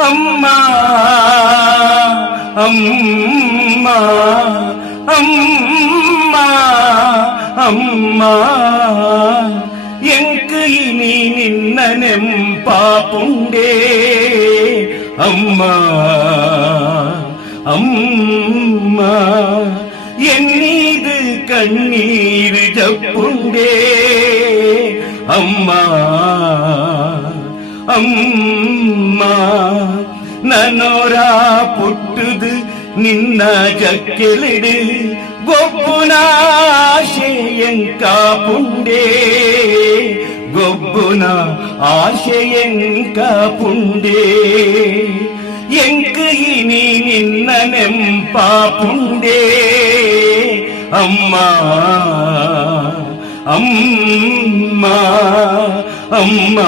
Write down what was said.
ಅಮ್ಮ ಅಮ್ಮ ಅಮ್ಮ ಅಮ್ಮ ಎಂಕು ಇನಿ ನಿನ್ನ ನೆಂಪಾಪುಂಡೇ ಅಮ್ಮ ಅಮ್ಮ ಎನ್ನೀದು ಕಣ್ಣೀರು ಜಪ್ಪುಂಡೇ ಅಮ್ಮ ಅಮ್ಮ ನನೋರ ಪುಟ್ಟುದು ನಿನ್ನ ಜಕ್ಕೆಲಿಡು ಗೊಬ್ಬುನ ಆಶೆಯಂಕಾ ಪುಂಡೇ ಗೊಬ್ಬುನ ಆಶೆಯಂಕಾ ಪುಂಡೇ ಎಂಕು ಇನಿ ನಿನ್ನ ನೆಂಪಾ ಪುಂಡೇ ಅಮ್ಮ ಅಮ್ಮ ಅಮ್ಮ